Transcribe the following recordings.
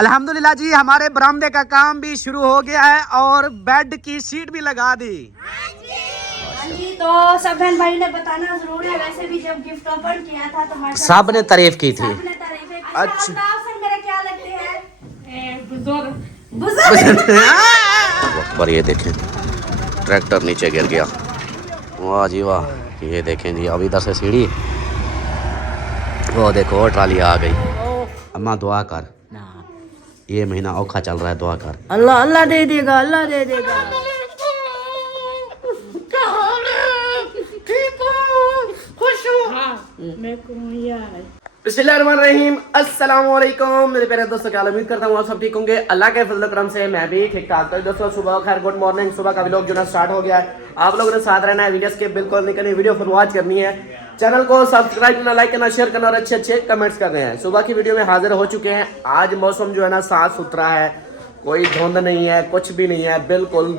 अल्हम्दुलिल्लाह जी हमारे बरामदे का काम भी शुरू हो गया है और बेड की सीट भी लगा दी। हाँ जी, तो सब बहन भाई ने बताना जरूर है। वैसे भी जब गिफ्ट ओपन किया था तो माशाल्लाह सब ने तारीफ की थी। सबने तारीफ है। अच्छा। अच्छा सर मेरे क्या लगते हैं बुजुर्ग पर ये देखें ट्रैक्टर नीचे गिर गया। वाह जी वाह, ये देखें जी अब इधर से सीढ़ी, वो देखो ट्राली आ गई। अम्मा दुआ कर, ये महीना औखा चल रहा है, दुआ कर। अल्लाह अल्लाह दे देगा, अल्लाह दे देगा। बिस्मिल्लाहिर्रहमानिर्रहीम, अस्सलाम वालेकुम मेरे प्यारे दोस्तों, क्या उम्मीद करता हूँ आप सब ठीक होंगे। अल्लाह के फजल करम से मैं भी ठीक ठाक। तो दोस्तों सुबह खैर, गुड मॉर्निंग। सुबह का व्लॉग जो ना स्टार्ट हो गया है। आप लोगों ने साथ रहना है, वीडियोस के बिल्कुल नहीं करनी, वीडियो फुल वॉच करनी है, चैनल को सब्सक्राइब करना, लाइक करना, शेयर करना और अच्छे अच्छे कमेंट्स करने हैं। सुबह की वीडियो में हाजिर हो चुके हैं। आज मौसम जो है ना साफ सुथरा है, कोई धुंध नहीं है, कुछ भी नहीं है, बिल्कुल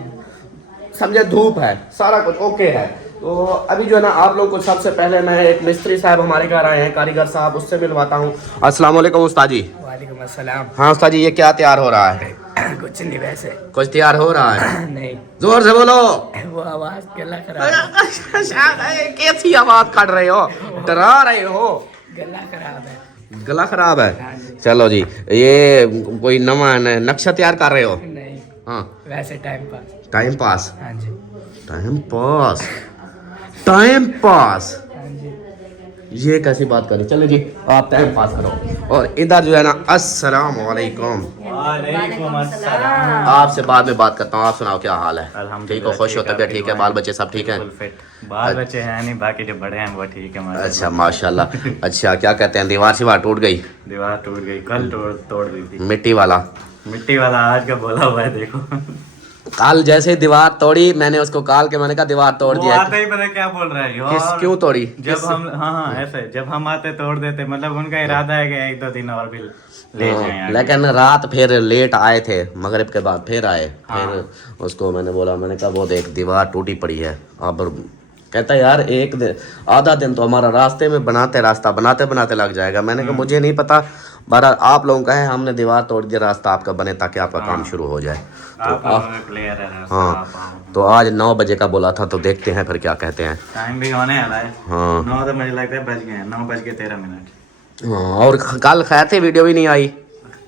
समझे धूप है, सारा कुछ ओके है। तो अभी जो है ना आप लोग को सबसे पहले मैं एक मिस्त्री साहब हमारे घर आए हैं, कारीगर साहब, उससे मिलवाता हूँ। अस्सलाम वालेकुम उस्ताद जी। वालेकुम अस्सलाम। हाँ उस्ताद जी, ये क्या तैयार हो रहा है? कुछ नहीं, वैसे कुछ तैयार हो रहा है? नहीं, जोर से बोलो। वो आवाज गला खराब है। कैसी आवाज काट रहे हो, डरा रहे हो? गला खराब है। गला खराब है? चलो जी, ये कोई नवा नक्शा तैयार कर रहे हो? नहीं, हाँ, वैसे टाइम पास। Time pass. हाँ जी, टाइम पास, टाइम पास, हाँ जी। ये कैसी बात करें? चलो जी आप टाइम पास करो। और इधर जो है ना अस्सलाम वालेकुम। वालेकुम अस्सलाम। आपसे बाद में बात करता हूँ। आप सुनाओ क्या हाल है? अल्हम्दुलिल्लाह ठीक हो, खुश हो, तबीयत ठीक है, बाल बच्चे सब ठीक है? बाल बच्चे हैं नहीं, बाकी जो बड़े हैं वो ठीक है माशाल्लाह। अच्छा माशाल्लाह। अच्छा क्या कहते हैं, दीवार शिवार टूट गई? दीवार टूट गई, कल तोड़ दी थी। मिट्टी वाला? मिट्टी वाला आज का बोला हुआ है, देखो। कल जैसे दीवार तोड़ी मैंने उसको कॉल के, मैंने कहा दीवार तोड़ वो दिया। आते ही पता क्या बोल रहा है किस यार? क्यों तोड़ी? जब हम हाँ ऐसे जब हम आते तोड़ देते, मतलब उनका इरादा है कि एक दो दिन और भी ले जाएं आगे। लेकिन रात फिर लेट आए थे, मगरिब के बाद फिर आए। हाँ। फिर उसको मैंने बोला, मैंने कहा वो देख दीवार टूटी पड़ी है। अब कहता है यार एक दिन आधा दिन तो हमारा रास्ते में रास्ता बनाते बनाते लग जाएगा। मैंने कहा मुझे नहीं पता, बहरहाल आप लोगों का है, हमने दीवार तोड़ दिया, रास्ता आपका बने ताकि आपका काम शुरू हो जाए। आप क्लियर है रास्ता, आप हाँ, आओ। तो आज 9 बजे का बोला था, तो देखते हैं फिर क्या कहते हैं। टाइम भी होने वाला है। हाँ 9 तो मुझे लगता है बज गए हैं, 9:13। हाँ, और कल खैर थे वीडियो भी नहीं आई।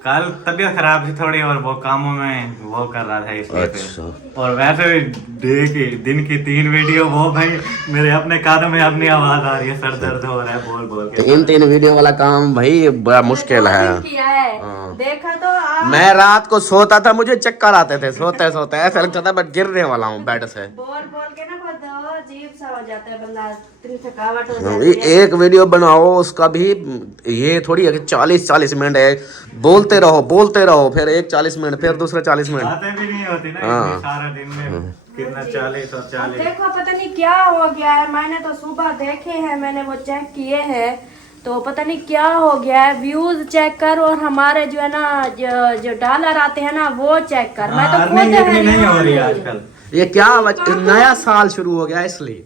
कल तबीयत खराब थी थोड़ी, और वो कामों में वो कर रहा था इसलिए अच्छा। फिर। और वैसे भी दिन की 3 वीडियो, वो भाई मेरे अपने कानों में अपनी आवाज आ रही है, सर दर्द हो रहा है बोल बोल के। 3 वीडियो वाला काम भाई बड़ा मुश्किल है। किया है। देखा तो आप मैं रात को सोता था, मुझे चक्कर आते थे सोते सोते, ऐसा लगता था मैं गिरने वाला हूँ बेड से। बोल बोल के ना खुद अजीब सा हो जाता है बंदा, इतनी थकावट हो जाती है। एक वीडियो बनाओ उसका भी ये थोड़ी है कि 40 मिनट है, बोलते रहो, फिर एक 40 मिनट, फिर दूसरा 40 मिनट। बातें भी नहीं होती ना हाँ। इतनी सारा दिन में, कितना 40 और अब 40। देखो पता नहीं क्या हो गया है। मैंने तो सुबह देखे हैं, मैंने वो चेक किए हैं, तो पता नहीं क्या हो गया है। व्यूज चेक कर, और हमारे जो है ना जो डॉलर आते हैं ना वो चेक कर। मैं तो खुद अर्निंग इतनी नहीं हो रही है हैरान आजकल। ये क्या नया साल शुरू हो गया इसलिए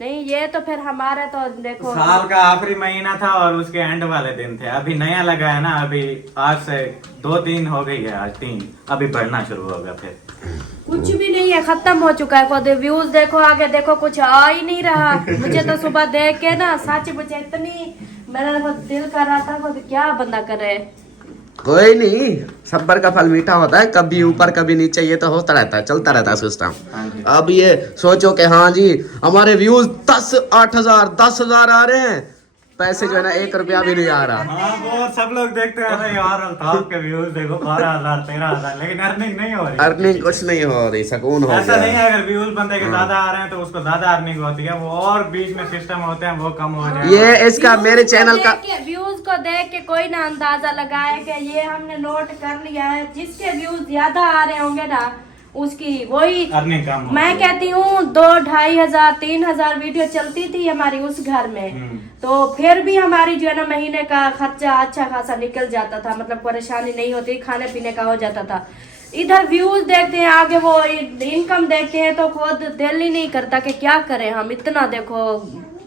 नहीं, ये तो फिर हमारे तो देखो साल का आखिरी महीना था और उसके एंड वाले दिन थे। अभी नया लगा है ना, अभी आज से 2-3 हो गई है, आज 3 अभी बढ़ना शुरू होगा फिर। कुछ भी नहीं है, खत्म हो चुका है। खुद व्यूज देखो, आगे देखो, कुछ आ ही नहीं रहा। मुझे तो सुबह देख के ना सच मुझे इतनी, मेरा तो दिल कर रहा था खुद क्या बंदा करे। कोई नहीं, सब्र का फल मीठा होता है, कभी ऊपर कभी नीचे, ये तो होता रहता है, चलता रहता है सिस्टम। हाँ जी। अब ये सोचो कि हाँ जी हमारे व्यूज 10,000 आ रहे हैं, पैसे जो है ना 1 रुपया भी नहीं आ रहा। हाँ वो सब लोग देखते हैं ना यार, अल्ताफ के व्यूज देखो 12,000 13,000, लेकिन अर्निंग नहीं हो रही। अर्निंग कुछ नहीं हो रही, सुकून हो ऐसा नहीं गया। है, अगर व्यूज बंदे के ज्यादा आ रहे हैं तो उसको ज्यादा अर्निंग होती है, वो और बीच में सिस्टम होते हैं वो कम हो जाए। ये इसका मेरे चैनल का व्यूज को देख के कोई ना अंदाजा लगाए कि ये हमने नोट कर लिया है, जिसके व्यूज ज्यादा आ रहे होंगे ना उसकी वही अर्निंग कम होती मैं है। कहती हूँ 2-2,500-3,000 वीडियो चलती थी हमारी उस घर में, तो फिर भी हमारी जो है ना महीने का खर्चा अच्छा खासा निकल जाता था, मतलब परेशानी नहीं होती, खाने पीने का हो जाता था। इधर व्यूज देखते हैं, आगे वो इनकम देखते हैं तो खुद दिल ही नहीं करता कि क्या करें हम। इतना देखो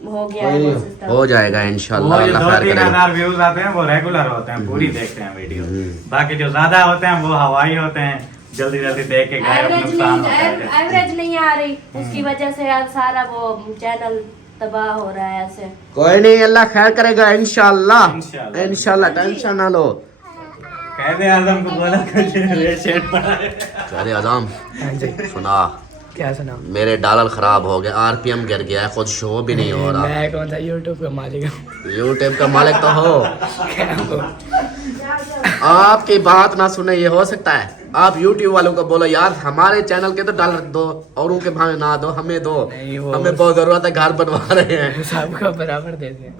हो गया है वो सिस्टम। हो जाएगा वो इंशाल्लाह, जो अल्लाह दो खैर तीन करेगा। हजार व्यूज आते हैं वो रेगुलर होते हैं, पूरी देखते हैं वीडियो। बाकी जो ज्यादा होते हैं वो हवाई होते हैं, जल्दी जल्दी देख के गायब, एवरेज नुकसान नहीं, होता है। एवरेज नहीं आ रही, उसकी वजह से यार सारा वो चैनल तबाह हो रहा है ऐसे। कोई नहीं, अल्लाह खैर करेगा इंशाल्लाह, इंशाल्लाह। इंशाल्लाह, टेंशन ना लो। कहते आजम को बोला कुछ रेट शेट पड़ा है। चले आजम, हाँ जी, सुना क्या सुना? मेरे डॉलर खराब हो गए, आरपीएम गिर गया है, खुद शो भी नहीं हो रहा। मैं कौन सा यूट्यूब का मालिक हूँ? यूट्यूब का मालिक तो हो, आपकी बात ना सुने ये हो सकता है। आप यूट्यूब वालों को बोलो यार हमारे चैनल के तो डॉलर दो, औरों के भाव ना दो, हमें दो, नहीं, वो हमें बहुत जरूरत है, घर बनवा रहे हैं। सबको बराबर देते हैं।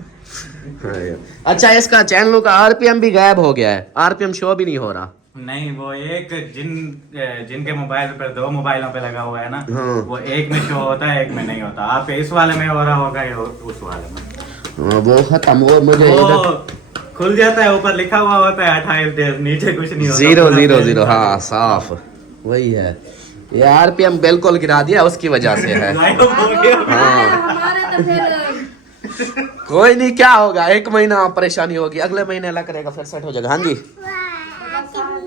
अच्छा, इसका चैनलों का आरपीएम भी गायब हो गया है, आरपीएम शो भी नहीं हो रहा। नहीं, वो एक जिनके मोबाइल पर 2 मोबाइलों पे लगा हुआ है ना, हाँ। वो एक में शो होता है, एक में नहीं होता। आप इस वाले में हो रहा होगा या उस वाले में। वो खत्म, वो मुझे वो खुल जाता है, ऊपर लिखा हुआ होता है 28 डेज, नीचे कुछ नहीं होता। 000, हाँ साफ वही है। ये आरपीएम बिल्कुल गिरा दिया, उसकी वजह से है। गायब हो गया। हमारा तो फिर कोई नहीं, क्या होगा, 1 महीना परेशानी होगी, अगले महीने अल्लाह करेगा फिर सेट हो जाएगा। हाँ जी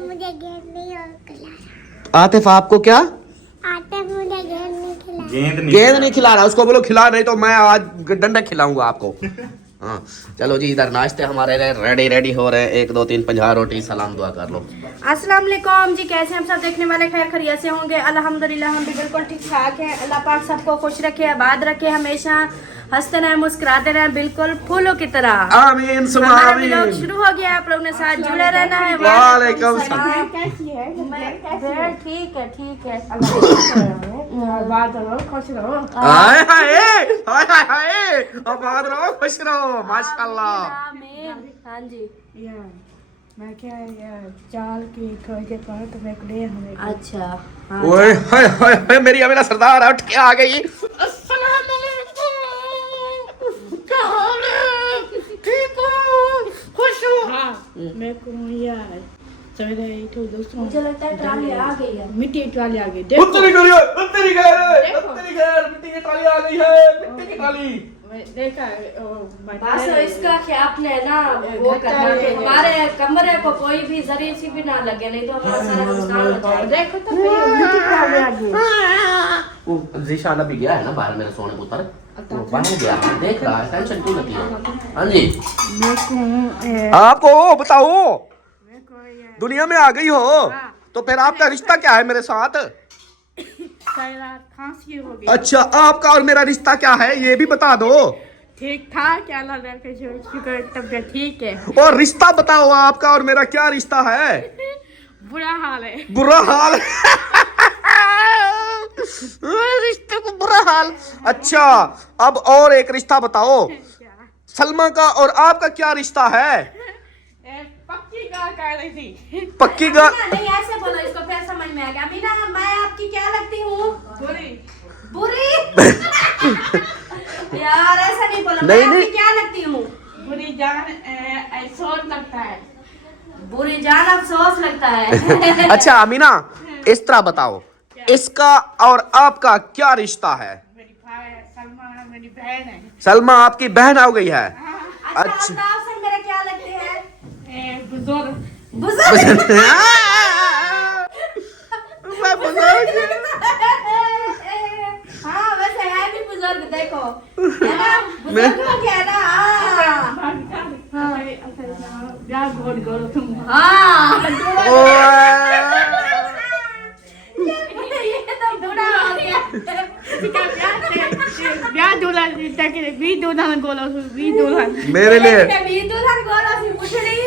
मुझे गेंद नहीं और खिला आतिफ, आपको क्या आते मुझे गेंद नहीं खिला गेंद नहीं खिला रहा, उसको बोलो खिला, नहीं तो मैं आज डंडा खिलाऊंगा आपको। हाँ चलो जी, इधर नाश्ते हमारे रेडी हो रहे हैं। 1 2 3 50 रोटी, सलाम दुआ कर लो। अस्सलाम वालेकुम जी, कैसे हम सब देखने वाले खैर खैरियत से होंगे? अल्हम्दुलिल्लाह हम भी बिल्कुल ठीक ठाक हैं। अल्लाह पाक सबको खुश रखे, आबाद रखे, हमेशा हंसते रहे, मुस्कुराते रहे, बिल्कुल फूलों की तरह। आमीन सुमा हमारा आमीन। व्लॉग शुरू हो गया, आप लोगों ने साथ जुड़े रहना है। वालेकुम सलाम। कैसी है? ठीक है, ठीक है। हाय हाय हाय हाय हाय, आबाद रहो, खुश रहो, माशाल्लाह। आमीन। हाँ जी, मैं क्या चाल की खोल के पार तो मैं ले हमें अच्छा। हाँ। ओए हाय हाय हाय, मेरी अमीना सरदार उठ के आ गई। अस्सलाम वालेकुम, क्या हाल है? ठीक हो? खुश हो? हाँ मैं को यार सवेरे तो दोस्तों मुझे लगता है ट्राली आ गई है। मिट्टी ट्राली आ गई। उत्तरी करियो, उत्तरी घर, मिट्टी की ट्राली आ गई है, मिट्टी की ट्राली। देखा बस इसका क्या आपने ना वो करना कि हमारे कमरे को कोई भी जरी सी भी ना लगे, नहीं तो हमारा सारा नुकसान हो जाएगा। देखो तो मिट्टी ट्राली आ गई। वो जीशान अभी गया है ना बाहर, मेरे सोने पुत्र वो बाहर गया है, देख रहा है, टेंशन क्यों लेती हो? हाँ जी, आपको बताओ, दुनिया में आ गई हो तो फिर आपका रिश्ता क्या है मेरे साथ? खांसी हो गई। अच्छा, आपका और मेरा रिश्ता क्या है ये भी बता दो। ठीक ठाक है, अल्लाह के शुक्र, तबीयत ठीक है। और रिश्ता बताओ, आपका और मेरा क्या रिश्ता है? बुरा हाल है। बुरा हाल। रिश्ते को बुरा हाल। अच्छा, अब और एक रिश्ता बताओ, सलमा का और आपका क्या रिश्ता है? पक्की गाल कर रही थी। पक्की गा नहीं ऐसे बोलो, इसको फिर समझ में आ गया। अमीना, मैं आपकी क्या लगती हूँ? बुरी बुरी। यार ऐसा नहीं बोलो, मैं नहीं, आपकी नहीं। क्या लगती हूँ? बुरी जान सोच लगता है। बुरी जान अफसोस लगता है। अच्छा अमीना, इस तरह बताओ, इसका और आपका क्या रिश्ता है? मेरी भाई सलमा मेरी बहन है। सलमा आपकी बहन हो गई है। अच्छा अच्छा। बताओ सर, मेरे क्या लगते हैं? बुजुर्ग बुजुर्ग। मैं बुजुर्ग। हाँ वैसे है भी बुजुर्ग, देखो है ना, बुजुर्ग हो गया ना। हाँ ये तो बूढ़ा हो गया। मेरे लिए भी दुल्हन गोलो सी मुछड़ी,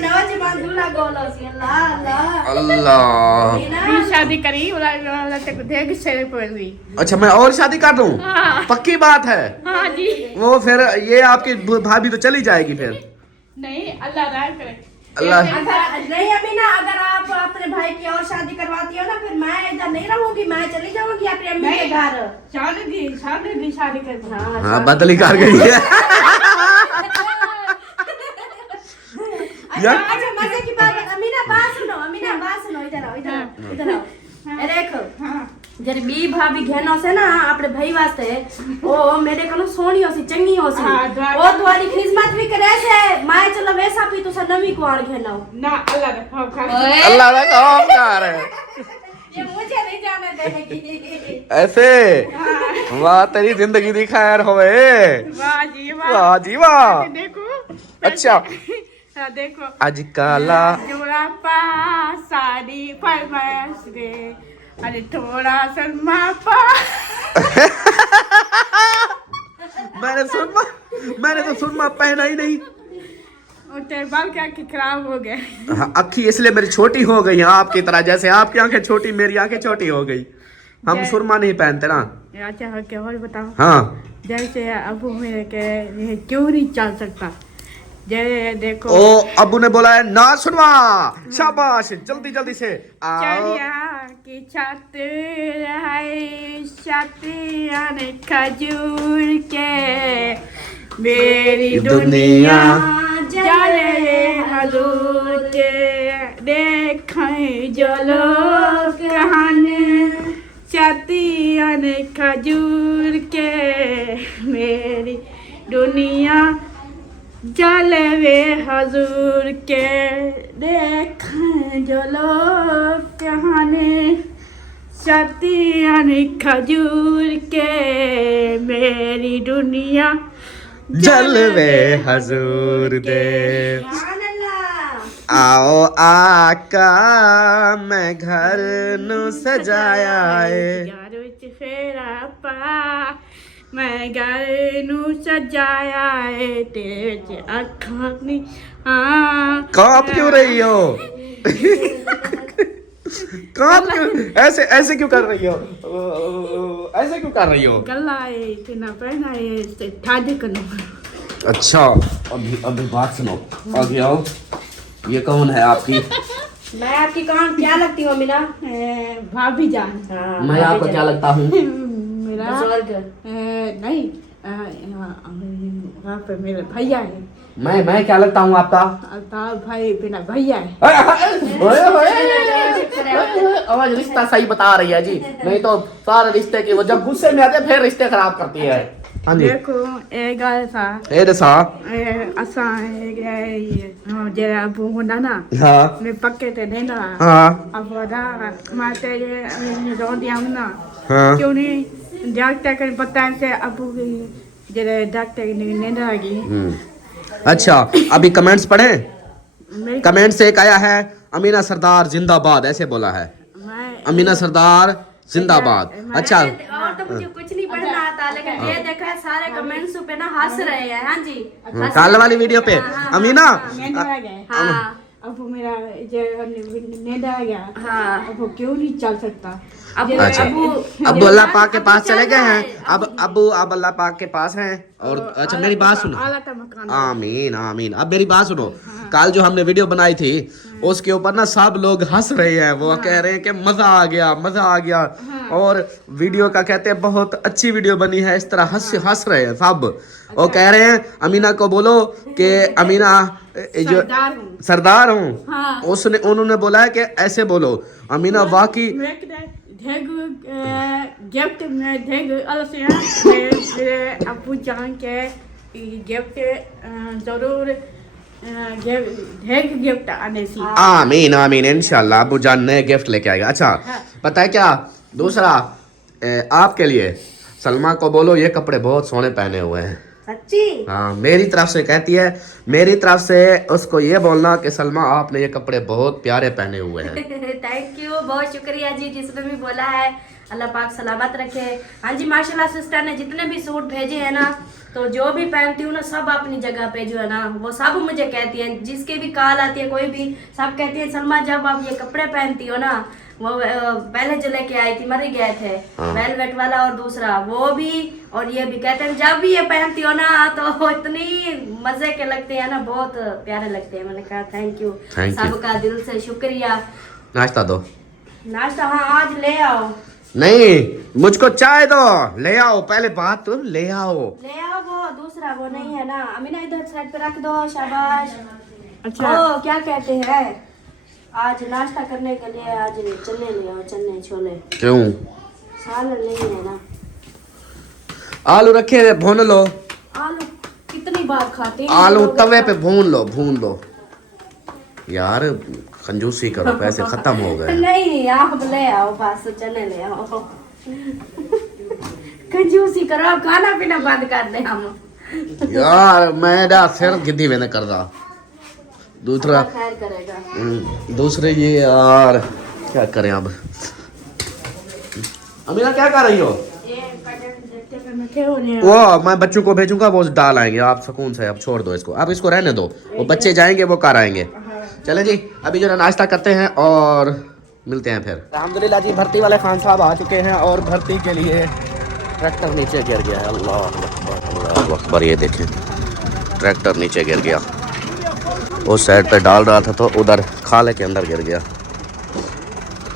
नौजवान दूल्हा गोलो सी। अल्लाह अल्लाह। अल्लाह। शादी करी देख से पड़ गई। अच्छा, मैं और शादी कर दूं? हाँ। पक्की बात है? हाँ जी। वो फिर ये आपकी भाभी तो चली जाएगी फिर। नहीं अल्लाह राय करे। अल्लाह। अगर नहीं अमीना, अगर आप अपने भाई की और शादी करवाती हो ना, फिर मैं इधर नहीं रहूंगी, मैं चली जाऊंगी अपनी अम्मी के घर। शादी कर। हाँ, बदली कर गई है। अच्छा अच्छा, मजे की बात है। अमीना बात सुनो, अमीना बात सुनो, इधर आओ, इधर आओ, इधर आओ। ये देखो, जरी बी भाभी घेनो से ना अपने भाई वास्ते ओ मेरे को सोनी होसी चंगी होसी ओ तुम्हारी खिदमत भी करे से माए चलो वैसा भी तो नवी कुआर घेनो ना अल्लाह रखा खा अल्लाह का काम कर रहे ये मुझे नहीं जाने देगी ऐसे वाह तेरी जिंदगी दी खैर होवे वाह जी वाह वाह जी वाह देखो अच्छा हाँ, देखो आज काला जोड़ा पा साड़ी फरमाइश दे अरे थोड़ा सरमा पा मैंने तो सुरमा पहना ही नहीं। और तेरे बाल क्या कि खराब हो गए हाँ, अखी इसलिए मेरी छोटी हो गई आपकी तरह, जैसे आपकी आंखें छोटी मेरी आंखें छोटी हो गई। हम सुरमा नहीं पहनते ना। अच्छा हो क्या और बताओ। हाँ जैसे अबू मेरे के ये क्यों नहीं चल सकता जैसे देखो ओ अबू ने बोला है ना सुनवा, शाबाश जल्दी जल्दी से आओ। चढ़िया की छत है छतियान खजूर के मेरी दुनिया जले हजूर के देखें जो लोग कहानी छतियान खजूर के मेरी दुनिया जलवे हजूर के देखें जो लोग कहानी सतियन खजूर के मेरी दुनिया जलवे हजूर दे। आओ आका मैं घर नु सजाया है। घर विच फेरा पा मैं घर नु सजाया है तेरे च अखां नी कांप क्यों रही हो? कांप क्यों? ऐसे ऐसे क्यों कर रही हो? ऐसे क्यों कर रही हो? गला है कि ना पहना है ठाडी कनो। अच्छा अभी बात सुनो, आगे आओ। ये कौन है आपकी? मैं आपकी कौन क्या लगती हूँ मीना? भाभी जान मैं आपको क्या लगता हूँ? मेरा बुजुर्ग। नहीं वहाँ पे मेरे भैया है। मैं क्या लगता हूँ आपका? अल्ताफ भाई बिना भैया है। आवाज रिश्ता सही बता रही है जी, नहीं तो सारे रिश्ते की वो जब गुस्से में आते फिर रिश्ते खराब करती है। हाँ जी देखो एक गाल सा ए दसा असा जरा अबू होना ना हाँ मैं पक्के ते नहीं ना हाँ अब वादा माते ये रोड दिया ना हाँ क्यों नहीं डॉक्टर के बताने से अबू जरा डॉक्टर ने नहीं लगी। अच्छा अभी कमेंट्स पढ़े? मैं कमेंट से एक आया है अमीना सरदार जिंदाबाद, ऐसे बोला है अमीना सरदार जिंदाबाद। अच्छा और तो मुझे कुछ नहीं पढ़ना आता, लेकिन ये देखा है सारे कमेंट्स पे ना हंस रहे हैं। हाँ जी कल वाली वीडियो पे अमीना नींद आ गए। हाँ अब मेरा जो नींद आ गया। हाँ अब क्यों नहीं चल सकता। अब अच्छा अब अल्लाह पाक के पास चले गए हैं। अब अल्लाह पाक के पास हैं। और अच्छा मेरी बात सुनो, आला का मकान आमीन आमीन। अब मेरी बात सुनो, कल जो हमने वीडियो बनाई थी उसके ऊपर ना सब लोग हंस रहे हैं। वो कह रहे हैं कि मजा आ गया मजा आ गया। और वीडियो का कहते हैं बहुत अच्छी वीडियो बनी है, इस तरह हंस रहे हैं सब। वो कह रहे हैं अमीना को बोलो कि अमीना जो सरदार हूँ। उसने उन्होंने बोला है कि ऐसे बोलो अमीना वाकई गिफ्ट में मेरे अबू जान के गिफ्ट जरूर गिफ्ट आने से। आमीन आमीन इंशाल्लाह अबू जान नए गिफ्ट लेके आएगा। अच्छा पता है क्या दूसरा आपके लिए सलमा को बोलो ये कपड़े बहुत सोने पहने हुए हैं। सच्ची? हाँ मेरी तरफ से कहती है, मेरी तरफ से उसको ये बोलना कि सलमा आपने ये कपड़े बहुत प्यारे पहने हुए हैं। थैंक यू, बहुत शुक्रिया जी जिसने भी बोला है। अल्लाह पाक सलामत रखे। हाँ जी माशाल्लाह सिस्टर ने जितने भी सूट भेजे हैं ना, तो जो भी पहनती हूँ ना सब अपनी जगह पे जो है ना वो सब मुझे कहती हैं, जिसके भी कॉल आती है कोई भी सब कहती है सलमा जब आप ये कपड़े पहनती हो ना, वो पहले जो लेके आई थी मर गए थे वेलवेट वाला और दूसरा वो भी, और ये भी कहते हैं जब भी ये पहनती हो ना तो इतनी मजे के लगते हैं ना, बहुत प्यारे लगते हैं। मैंने कहा थैंक यू सबका दिल से शुक्रिया। नाश्ता दो। नाश्ता हाँ आज ले आओ। नहीं मुझको चाय दो, ले आओ पहले बात तो ले आओ। वो दूसरा वो नहीं है ना अमीना, इधर साइड पे रख दो शाबाश। अच्छा ओ क्या कहते हैं आज नाश्ता करने के लिए आज चने ले आओ, चने छोले। क्यों? सालन नहीं है ना। आलू रखे हैं, भून लो। आलू कितनी बार खाते हैं आलू लोग? तवे पे भून लो यार, कंजूसी करो, पैसे खत्म हो गए। नहीं आप ले आओ, बस चने ले आओ। कंजूसी करो, आप खाना पीना बंद कर दे हम। यार मेरा सिर गिद्दी मैंने कर रहा। दूसरा अल्लाह खैर करेगा। दूसरे ये यार क्या करें अब। अमीना क्या कर रही हो? वो मैं बच्चों को भेजूंगा, वो डाल आएंगे। आप सुकून से अब छोड़ दो इसको, अब इसको रहने दो, वो बच्चे जाएंगे वो कर आएंगे। चले जी, अभी जो है नाश्ता करते हैं और मिलते हैं फिर। अल्हम्दुलिल्लाह जी, भर्ती वाले खान साहब आ चुके हैं और भर्ती के लिए ट्रैक्टर नीचे गिर गया है। अल्लाह अकबर, अल्लाह अकबर। ये देखें ट्रैक्टर नीचे गिर गया, उस साइड पे डाल रहा था तो उधर खाले के अंदर गिर गया।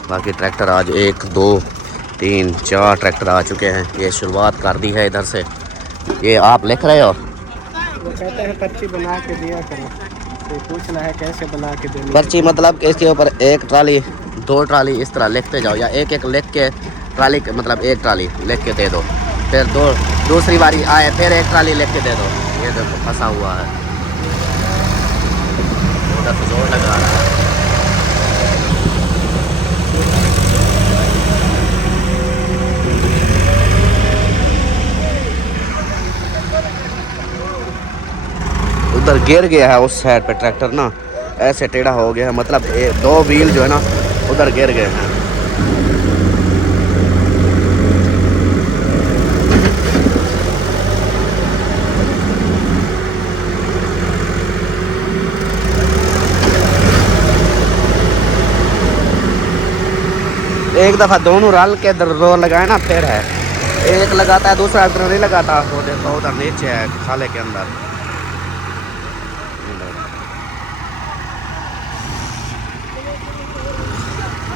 बाकी ट्रैक्टर आज 1 2 3 4 ट्रैक्टर आ चुके हैं। ये शुरुआत कर दी है इधर से। ये आप लिख रहे हो? वो कहते हैं पर्ची बना के दिया करो, तो पूछना है कैसे बना के देनी। पर्ची मतलब कि इसके ऊपर 1 ट्राली 2 ट्राली इस तरह लिखते जाओ, या एक लिख के ट्राली मतलब 1 ट्राली लिख के दे दो, फिर दूसरी बारी आए फिर 1 ट्राली लिख के दे दो। ये देखो फंसा हुआ है, उधर तो जोर लगा रहा है। उधर गिर गया है उस साइड पे ट्रैक्टर ना, ऐसे टेढ़ा हो गया है, मतलब 2 व्हील जो है ना उधर गिर गए हैं। एक दफ़ा दोनों रल के जोर लगाए ना फिर है, एक लगाता है दूसरा नहीं लगाता। वो देखो उधर नीचे है खाले के अंदर।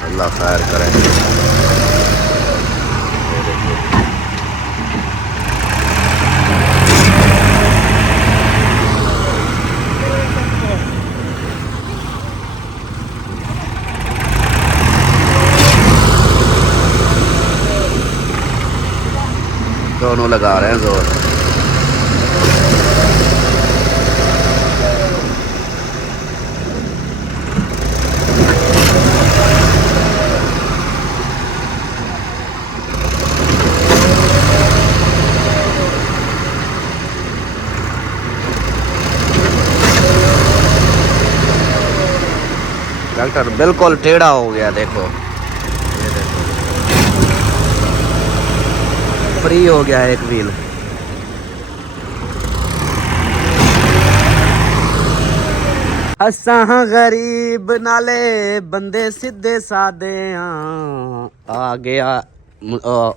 अल्लाह खैर करे। दोनों लगा रहे हैं जोर। ट्रैक्टर बिल्कुल टेढ़ा हो गया, देखो ये देखो, फ्री हो गया एक व्हील। असां गरीब नाले बंदे सीधे सादे आ गया।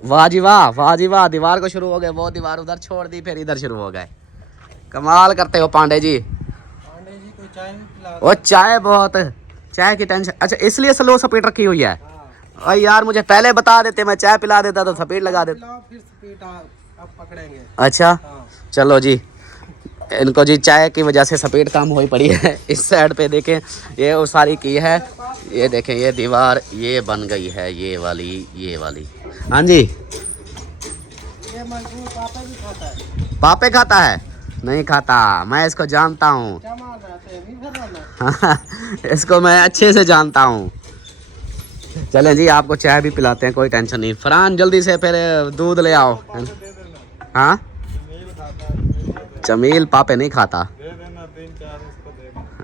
वाह जी वाह, वाह जी वाह। दीवार को शुरू हो गए, वो दीवार उधर छोड़ दी फिर इधर शुरू हो गए। कमाल करते हो पांडे जी। कोई चाय भी पिला। वो चाय बहुत, चाय की टेंशन। अच्छा इसलिए स्लो स्पीड रखी हुई है। अरे यार मुझे पहले बता देते, मैं चाय पिला देता तो स्पीड लगा देता। फिर स्पीड आप पकड़ेंगे। अच्छा चलो जी, इनको जी चाय की वजह से स्पीड कम हुई पड़ी है। इस साइड पे देखें ये उसारी की है, ये देखें ये दीवार ये बन गई है, ये वाली। हाँ जी, ये मजबूर पापा भी खाता है। पापे खाता है? नहीं खाता, मैं इसको जानता हूँ। क्या मान रहे हैं? नहीं कर रहा। इसको मैं अच्छे से जानता हूँ। चलें जी, आपको चाय भी पिलाते हैं, कोई टेंशन नहीं। फरहान जल्दी से फिर दूध ले आओ। हाँ जमील पापे नहीं खाता।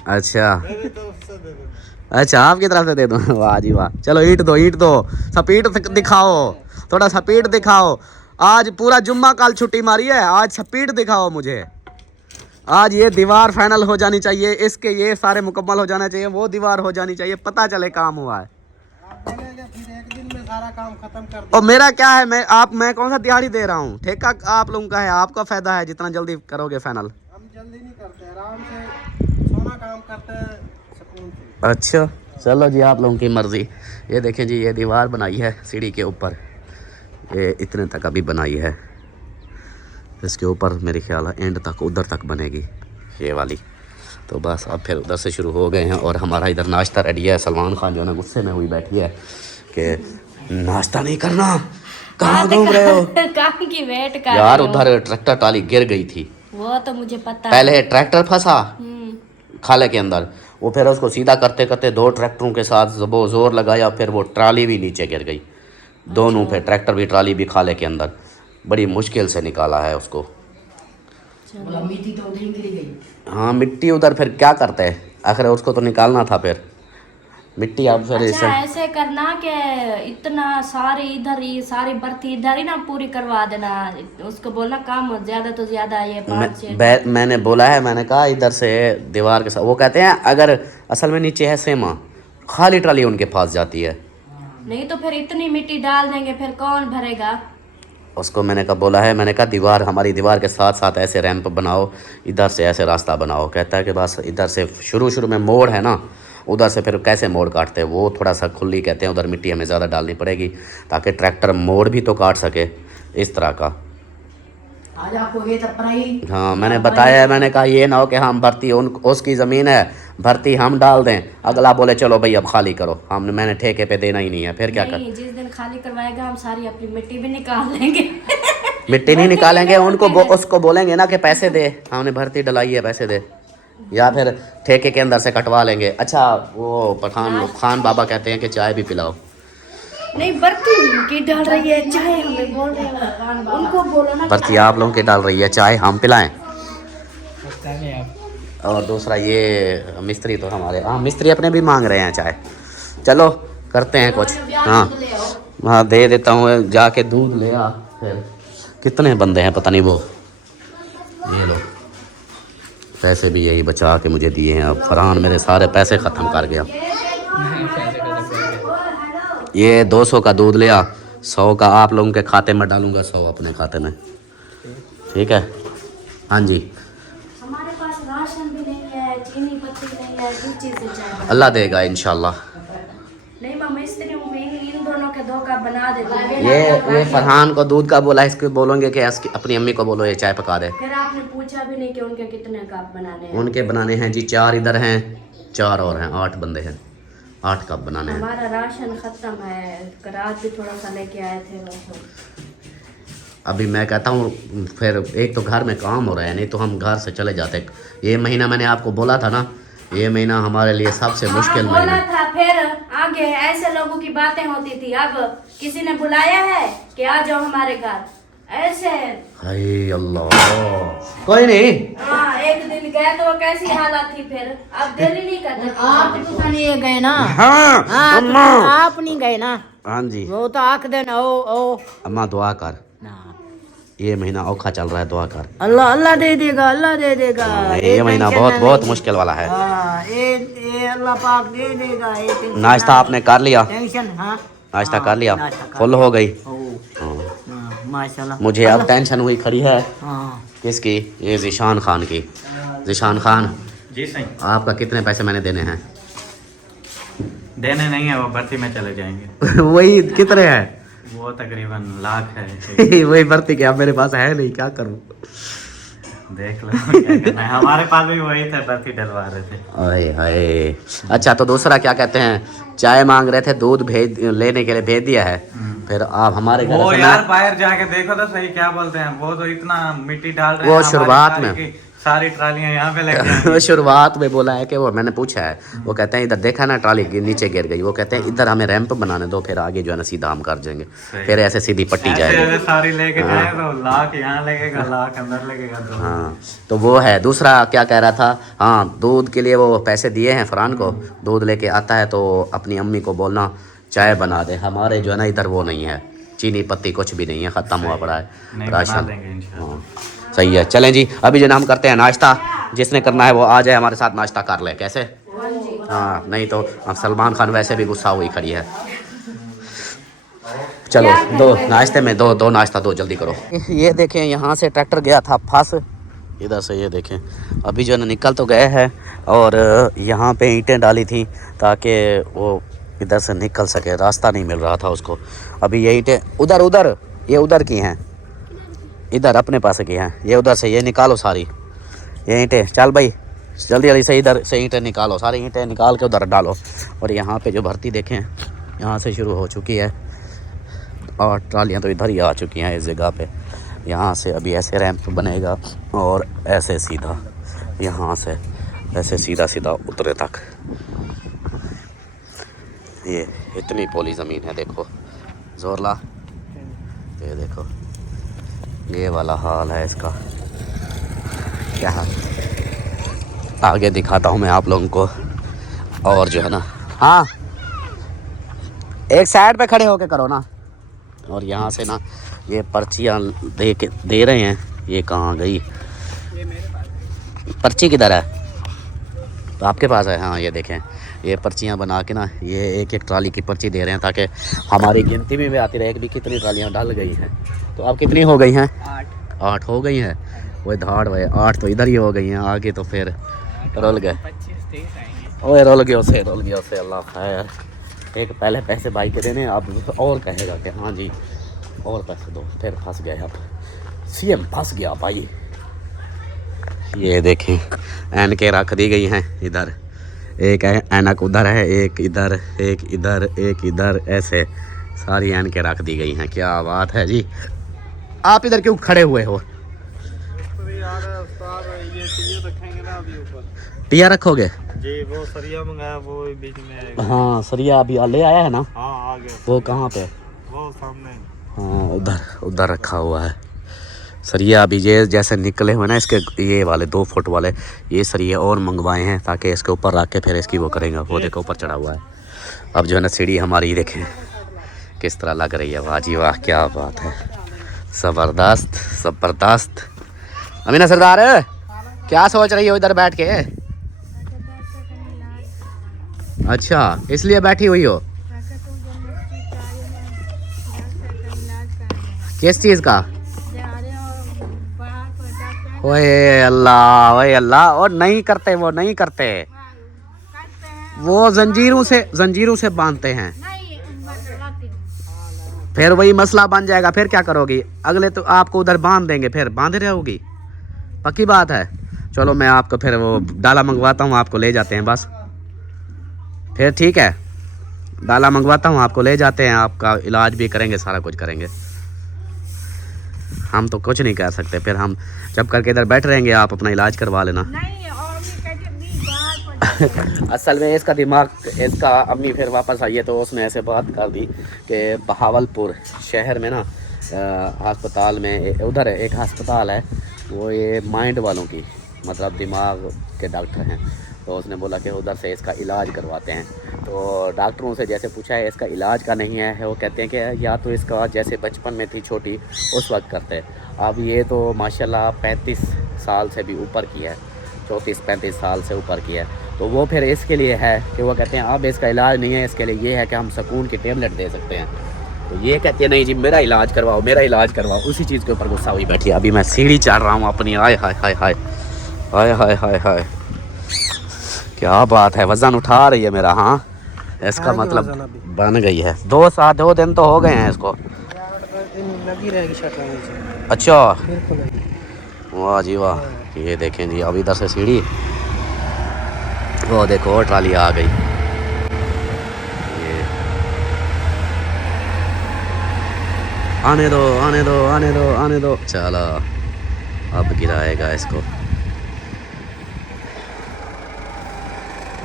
अच्छा अच्छा, आपकी तरफ से दे दो। वाह जी वाह। चलो ईंट दो, स्पीड दिखाओ, थोड़ा स्पीड दिखाओ। आज पूरा जुम्मा काल छुट्टी मारी है, आज स्पीड दिखाओ मुझे। आज ये दीवार फाइनल हो जानी चाहिए, इसके ये सारे मुकम्मल हो जाना चाहिए, वो दीवार हो जानी चाहिए, पता चले काम हुआ है। फिर एक दिन में सारा काम खत्म कर दो। और मेरा क्या है, मैं कौन सा दिहाड़ी दे रहा हूँ? ठेका आप लोगों का है, आपका फायदा है जितना जल्दी करोगे फाइनल। हम जल्दी नहीं करते, आराम से सोना काम करते हैं सुकून से। अच्छा चलो जी, आप लोगों की मर्जी। ये देखें जी, ये दीवार बनाई है सीढ़ी के ऊपर, ये इतने तक अभी बनाई है। इसके ऊपर मेरे ख्याल है एंड तक उधर तक बनेगी ये वाली। तो बस अब फिर उधर से शुरू हो गए हैं और हमारा इधर नाश्ता रेडी है। सलमान खान जो है ना गुस्से में हुई बैठी है कि नाश्ता नहीं करना, कहाँ घूम रहे हो? काम की वेट कर यार रही हूँ। उधर ट्रैक्टर ट्राली गिर गई थी। वो तो मुझे पता है। पहले ट्रैक्टर फंसा हम्म, खाले के अंदर, वो फिर उसको सीधा करते करते 2 ट्रैक्टरों के साथ वो जोर लगाया, फिर वो ट्राली भी नीचे गिर गई। दोनों पे, ट्रैक्टर भी ट्राली भी खाले के अंदर। बड़ी मुश्किल से निकाला है उसको। हाँ मिट्टी उधर फिर क्या करते हैं, आखिर उसको तो निकालना था फिर मिट्टी। अब फिर अच्छा ऐसे करना कि इतना सारी इधर ही सारी बर्ती इधर ही ना पूरी करवा देना, उसको बोलना काम ज्यादा तो ज्यादा ये 5-6 मैंने बोला है, मैंने कहा इधर से दीवार के साथ। वो कहते हैं अगर असल में नीचे है सेमा, खाली ट्राली उनके पास जाती है। नहीं तो फिर इतनी मिट्टी डाल देंगे फिर कौन भरेगा। उसको मैंने कहा, बोला है मैंने कहा दीवार, हमारी दीवार के साथ साथ ऐसे रैंप बनाओ, इधर से ऐसे रास्ता बनाओ। कहता है कि बस इधर से शुरू में मोड़ है ना, उधर से फिर कैसे मोड़ काटते हैं, वो थोड़ा सा खुली कहते हैं, उधर मिट्टी हमें ज़्यादा डालनी पड़ेगी ताकि ट्रैक्टर मोड़ भी तो काट सके इस तरह का। आज आपको ये तपराई हाँ मैंने बताया है, मैंने कहा ये ना हो कि हम भर्ती उसकी ज़मीन है, भर्ती हम डाल दें, अगला बोले चलो भाई अब खाली करो, हमने मैंने ठेके पे देना ही नहीं है, फिर क्या कर। नहीं, जिस दिन खाली करवाएगा हम सारी अपनी मिट्टी भी निकाल लेंगे। मिट्टी नहीं निकालेंगे, उसको बोलेंगे ना कि पैसे दे, हमने भर्ती डलाई है पैसे दे, या फिर ठेके के अंदर से कटवा लेंगे। अच्छा वो पठान खान बाबा कहते हैं कि चाय भी पिलाओ। नहीं बर्ती की डाल रही है चाय, हमें बोल रहे हो उनको बोलो ना। भर्ती आप लोगों की डाल रही है, चाय हम पिलाएं। और दूसरा ये मिस्त्री तो हमारे, हाँ मिस्त्री अपने भी मांग रहे हैं चाय। चलो करते हैं कुछ। हाँ दे देता हूँ, जाके दूध ले आ। फिर कितने बंदे हैं पता नहीं वो, ये लो पैसे भी यही बचा के मुझे दिए हैं। अब फरहान मेरे सारे पैसे ख़त्म कर गया। ये 200 का दूध लिया, 100 का आप लोगों के खाते में डालूंगा, 100 अपने खाते में, ठीक है। हाँ जी हमारे पास राशन भी नहीं है, चीनी पत्ती नहीं है, किस चीज़ से चाय अल्लाह देगा इंशाल्लाह। नहीं मामा इस्त्री इन दोनों के 2 कप बना देते। ये फरहान को दूध का बोला, इसको बोलोगे कि अपनी अम्मी को बोलो ये चाय पका दे। फिर आपने पूछा भी नहीं कि उनके कितने कप बनाने हैं। उनके बनाने हैं जी 4 इधर हैं, 4 और हैं, 8 बंदे हैं, 8 कप बनाने हैं। हमारा राशन खत्म है, रात भी थोड़ा सा लेके आए थे राशन। अभी मैं कहता हूँ फिर एक तो घर में काम हो रहा है, नहीं तो हम घर से चले जाते। ये महीना मैंने आपको बोला था ना, ये महीना हमारे लिए सबसे मुश्किल बोला महीना था। फिर आगे ऐसे लोगों की बातें होती थी, अब किसी ने बुलाया है कि आ जाओ हमारे घर, ऐसे। हाय अल्लाह, कोई नहीं। हाँ एक दिन गए तो कैसी हालत थी, फिर अब दिल ही नहीं करता। आप तो नहीं गए ना। हाँ हाँ अम्मा। तो आप नहीं गए ना, हाँ जी वो तो आख देना ओ अम्मा दुआ कर, ना। ये महीना औखा चल रहा है, दुआ कर। अल्लाह अल्लाह दे देगा, अल्लाह दे देगा। ये महीना टेंशन बहुत ना बहुत लें। मुश्किल वाला है। हाँ ये अल्लाह पाक दे देगा, ये टेंशन नाश्ता ना आपने कर लिया? लें। टेंशन हाँ नाश्ता कर लिया? नाश्ता कर फुल हो गई? ओ, हाँ। हाँ, माशाल्लाह। मुझे अब टेंशन हुई खड़ी है। हाँ किसकी? ये ज़ीशान खान की। ज़ीशान खान जी सही आपका कितने पैसे मैंने देने हैं? देने नहीं है, वो भर्ती में चले जाएंगे। वही कितने हैं? वो तकरीबन लाख है। वही भर्ती के, अब मेरे पास है नहीं, क्या करूं? देख लो क्या करना है। हमारे पास भी वही थे, भर्ती डलवा रहे थे। अरे हाय। अच्छा तो दूसरा क्या कहते हैं, चाय मांग रहे थे, दूध भेज लेने के लिए भेज दिया है। फिर आप हमारे घर वो से यार बाहर जाके देखो तो सही, क्या बोलते हैं वो, तो इतना मिट्टी डाल रहे हैं। वो हमारी शुरुआत सारी में। की सारी ट्रालियां यहाँ पे लग गई। शुरुआत में बोला है कि वो, मैंने पूछा है, वो कहते हैं इधर देखा ना ट्राली नीचे गिर गई, वो कहते हैं इधर हमें रैंप बनाने दो, फिर आगे जो है ना सीधा हम कर देंगे, फिर ऐसे सीधी पट्टी जाएगी। ऐसे सारी लेके जाए तो लाख यहाँ लगेगा, लाख अंदर लगेगा। तो हाँ तो वो है। दूसरा क्या कह रहा था, हाँ दूध के लिए वो पैसे दिए हैं फरहान को, दूध लेके आता है तो अपनी अम्मी को बोलना चाय बना दे। हमारे जो है ना इधर वो नहीं है, चीनी पत्ती कुछ भी नहीं है, ख़त्म हुआ पड़ा है राशन। हाँ सही है। चलें जी अभी जो ना हम करते हैं नाश्ता, जिसने करना है वो आ जाए हमारे साथ नाश्ता कर ले। कैसे? हाँ नहीं तो अब सलमान खान वैसे भी गुस्सा हुई खड़ी है। चलो दो नाश्ते में दो नाश्ता दो, जल्दी करो। ये देखें यहाँ से ट्रैक्टर गया था फंस, इधर से ये देखें अभी जो है ना निकल तो गए हैं, और यहाँ पे ईंटें डाली थी ताकि वो इधर से निकल सके, रास्ता नहीं मिल रहा था उसको। अभी ये ईंटें उधर ये उधर की हैं, इधर अपने पास की हैं, ये उधर से ये निकालो सारी ये ईंटें। चल भाई जल्दी जल्दी से इधर से ईंटें निकालो, सारी ईंटें निकाल के उधर डालो। और यहाँ पे जो भर्ती देखें यहाँ से शुरू हो चुकी है, और ट्रालियाँ तो इधर ही आ चुकी हैं इस जगह पे। यहाँ से अभी ऐसे रैंप बनेगा और ऐसे सीधा यहाँ से ऐसे सीधा सीधा उतरे तक। ये इतनी पोली ज़मीन है, देखो जोरला, ये देखो ये वाला हाल है इसका। क्या आगे दिखाता हूँ मैं आप लोगों को। और जो है ना, हाँ एक साइड पे खड़े होके करो ना। और यहाँ से ना ये पर्चियाँ दे रहे हैं। ये कहाँ गई पर्ची, किधर है? तो आपके पास है? हाँ ये देखें, ये पर्चियाँ बना के ना ये एक एक ट्राली की पर्ची दे रहे हैं ताकि हमारी गिनती में भी आती रहे कि भी कितनी ट्रालियाँ डाल गई हैं। तो अब कितनी हो गई हैं? 8 हो गई हैं। वही धाड़ वही 8 तो इधर ही हो गई हैं, आगे तो फिर रोल गए। ओए रोल गए उसे अल्लाह खैर। एक पहले पैसे भाई के देने, अब और कहेगा कि हाँ जी और पैसे दो, फिर फंस गए। अब सीएम फंस गया भाई। ये देखें ऐनकें रख दी गई हैं इधर, एक ऐनक उधर है, एक इधर, एक इधर, एक इधर, ऐसे सारी ऐनकें रख दी गई हैं। क्या बात है जी। आप इधर क्यों खड़े हुए हो? टिया रखोगे जी? वो सरिया मंगाया, वो बीच में। हाँ सरिया अभी ले आया है ना? हाँ आ गया। वो कहाँ पे? वो सामने। हाँ उधर रखा हुआ है सरिया। अभी ये जैसे निकले हुए ना इसके ये वाले 2 फुट वाले, ये सरिया और मंगवाए हैं ताकि इसके ऊपर रख के फिर इसकी वो करेंगे। वो देखो ऊपर चढ़ा हुआ है। अब जो है ना सीढ़ी हमारी देखें किस तरह लग रही है। वाह जी वाह, क्या बात है, ज़बरदस्त। अमीना सरदार क्या सोच रही हो इधर बैठ के? अच्छा इसलिए बैठी हुई हो? किस चीज़ का? ओए अल्लाह। और नहीं करते, वो नहीं करते, वो जंजीरों से बांधते हैं। फिर वही मसला बन जाएगा। फिर क्या करोगी? अगले तो आपको उधर बांध देंगे, फिर बांधे रहोगी। पक्की बात है। चलो मैं आपको फिर वो डाला मंगवाता हूँ, आपको ले जाते हैं बस। फिर ठीक है, डाला मंगवाता हूँ, आपको ले जाते हैं, आपका इलाज भी करेंगे, सारा कुछ करेंगे। हम तो कुछ नहीं कह सकते। फिर हम जब करके इधर बैठ रहेंगे, आप अपना इलाज करवा लेना। असल में इसका दिमाग, इसका अम्मी फिर वापस आई है तो उसने ऐसे बात कर दी कि बहावलपुर शहर में ना अस्पताल में, उधर एक अस्पताल है, वो ये माइंड वालों की, मतलब दिमाग के डॉक्टर हैं। तो उसने बोला कि उधर से इसका इलाज करवाते हैं। तो डॉक्टरों से जैसे पूछा है, इसका इलाज का नहीं है, वो कहते हैं कि या तो इसका जैसे बचपन में थी छोटी उस वक्त करते। अब ये तो माशाल्लाह 35 साल से भी ऊपर की है, 34-35 साल से ऊपर की है। तो वो फिर इसके लिए है कि वो कहते हैं अब इसका इलाज नहीं है, इसके लिए ये है कि हम सुकून की टेबलेट दे सकते हैं। तो ये कहते हैं नहीं जी मेरा इलाज करवाओ। उसी चीज़ के ऊपर गुस्सा हुई बैठी है। अभी मैं सीढ़ी चढ़ रहा हूँ अपनी। हाय हाय हाय हाय हाय हाय हाय हाय, क्या बात है, वज़न उठा रही है मेरा। हाँ इसका मतलब बन गई है। 2 दिन तो हो गए हैं इसको। लगी रहेगी शटर नीचे। अच्छा वाह जी वाह। ये देखें जी, अब इधर से सीढ़ी, वो देखो और ट्राली आ गई। ये आने दो। चलो अब गिराएगा इसको।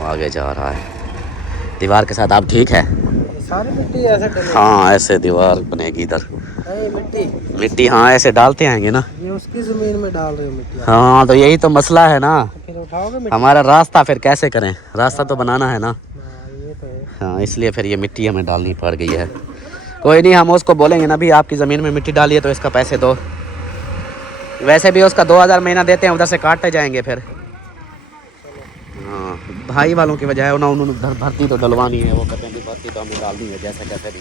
आगे जा रहा है दीवार के साथ। आप ठीक है? सारी मिट्टी ऐसे डले। हाँ ऐसे दीवार बनेगी इधर। मिट्टी हाँ ऐसे डालते आएंगे ना। ये उसकी जमीन में डाल रहे हो मिट्टी? हाँ तो यही तो मसला है ना। फिर उठाओगे मिट्टी? हमारा रास्ता फिर कैसे करें? रास्ता तो बनाना है ना। ये तो है। हाँ इसलिए फिर ये मिट्टी हमें डालनी पड़ गई है। कोई नहीं, हम उसको बोलेंगे ना भी आपकी ज़मीन में मिट्टी डालिए तो इसका पैसे दो। वैसे भी उसका 2000 महीना देते हैं, उधर से काटते जाएंगे फिर। हाँ भाई वालों की वजह है ना, उन्होंने भर्ती तो डलवानी है। वो कहते हैं कि भर्ती तो हमें डालनी है जैसे कैसे भी।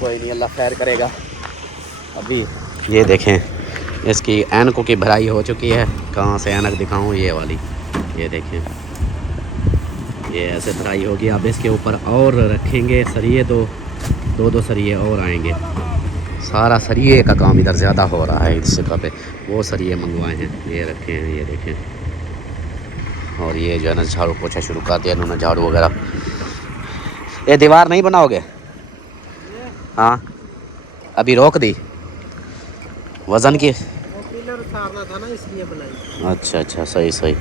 कोई नहीं, अल्लाह खैर करेगा। अभी ये देखें इसकी ऐनकों की भराई हो चुकी है। कहाँ से ऐनक दिखाऊँ? ये वाली, ये देखें ये ऐसे भराई होगी। अब इसके ऊपर और रखेंगे सरिये, दो सरिये और आएंगे। सारा सरिये का काम इधर ज़्यादा हो रहा है इस जगह पे। वो सरिये मंगवाए हैं, ये रखे हैं, ये देखें। और ये जो है ना झाड़ू पोछा शुरू कर दिया इन्होंने, झाड़ू वगैरह। ये दीवार नहीं बनाओगे? हाँ अभी रोक दी वजन की। वो पिलर उतारना था ना इसलिए बनाई। अच्छा अच्छा सही सही।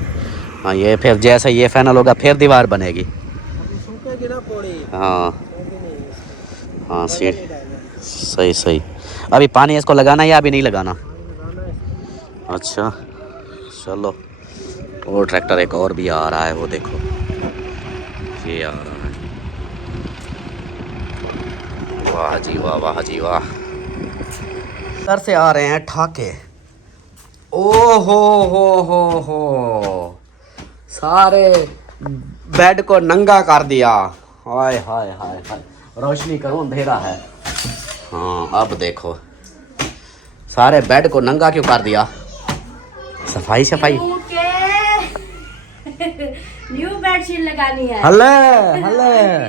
हाँ ये फिर जैसे ये फाइनल होगा फिर दीवार बनेगी। अभी सूखेगी ना पौड़ी। हाँ सूखेगी नहीं इसको। हाँ पानी सीट नहीं डालना। सही सही। अभी पानी इसको लगाना या अभी नहीं लगाना? पानी लगाना है इसको। अच्छा चलो। और ट्रैक्टर एक और भी आ रहा है, वो देखो ये आ रहा है। वाह जी वाह, वाह जी वाह। इधर से आ रहे हैं ठाके। ओ हो सारे बेड को नंगा कर दिया। हाय हाय हाय हाय, रोशनी करो अंधेरा है। हाँ अब देखो सारे बेड को नंगा क्यों कर दिया? सफाई सफाई। न्यू बेडशीट लगानी है। हले हले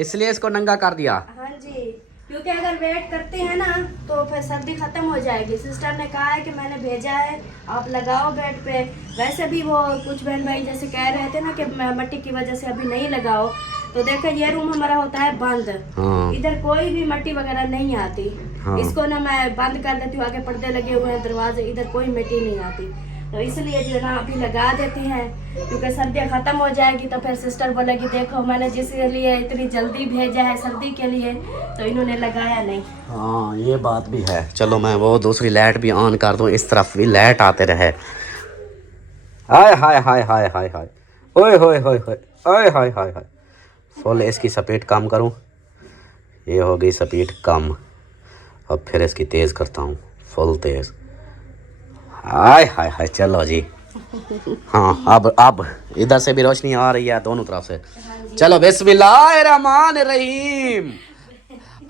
इसलिए इसको नंगा कर दिया। हाँ जी, क्योंकि अगर वेट करते हैं ना तो फिर सर्दी खत्म हो जाएगी। सिस्टर ने कहा है कि मैंने भेजा है, आप लगाओ बेड पे। वैसे भी वो कुछ बहन भाई जैसे कह रहे थे ना कि मट्टी की वजह से अभी नहीं लगाओ, तो देखो ये रूम हमारा होता है बंद। हाँ। इधर कोई भी मट्टी वगैरह नहीं आती। हाँ। इसको ना मैं बंद कर देती हूँ, आगे पर्दे लगे हुए हैं दरवाजे, इधर कोई मिट्टी नहीं आती। तो इसलिए जो है ना अभी लगा देते हैं, क्योंकि सर्दियाँ खत्म हो जाएगी तो फिर सिस्टर बोलेगी देखो मैंने जिसके लिए इतनी जल्दी भेजा है सर्दी के लिए, तो इन्होंने लगाया नहीं। हाँ ये बात भी है। चलो मैं वो दूसरी लाइट भी ऑन कर दूँ, इस तरफ भी लाइट आते रहे। हाय हाय हाय हाय हाय हाय, ओए होए होए होए, ओए हाय हाय हाय। फुल इसकी स्पीड कम करूँ, ये हो गई स्पीड कम। अब फिर इसकी तेज़ करता हूँ, फुल तेज़। हाय हाय हाय चलो जी। हाँ अब इधर से भी रोशनी आ रही है दोनों तरफ से। चलो बिस्मिल्लाहिर्रहमानिर्रहीम।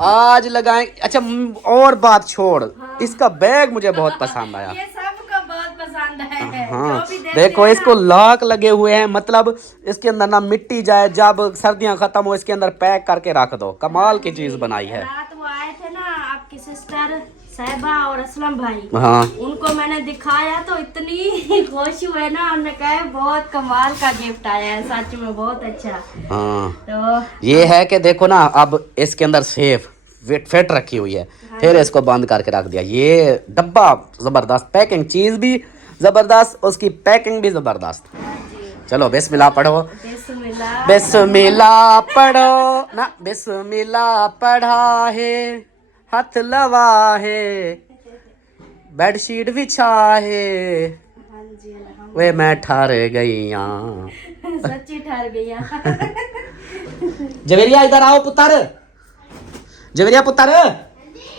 आज लगाएं। अच्छा और बात छोड़, इसका बैग मुझे बहुत पसंद आया। ये सबको बहुत पसंद है। हाँ जो भी देखते देखो हैं इसको लॉक लगे हुए हैं, मतलब इसके अंदर ना मिट्टी जाए। जब सर्दियां खत्म हो इसके अंदर पैक करके रख दो। कमाल की चीज बनाई है। रात वो आए थे ना आपकी सिस्टर साहिबा और असलम भाई, हाँ उनको मैंने दिखाया तो इतनी खुश हुए ना, उन्होंने कहा बहुत कमाल का गिफ्ट आया है, सच में बहुत अच्छा। हाँ तो ये है कि देखो ना अब इसके अंदर सेफ फिट रखी हुई है, फिर इसको बंद करके रख दिया। ये डब्बा जबरदस्त, पैकिंग चीज भी जबरदस्त, उसकी पैकिंग भी जबरदस्त। चलो बिस्मिल्लाह पढ़ो। बिस्मिल्लाह बिस्मिल्लाह पढ़ो ना, बिस्मिल्लाह पढ़ा है, हाथ लवा है, बेडशीट बिछा है, हाँ जी वे मैं ठहर गई। सच्ची ठहर गई। जवेरिया इधर आओ पुत्र, जवेरिया पुत्र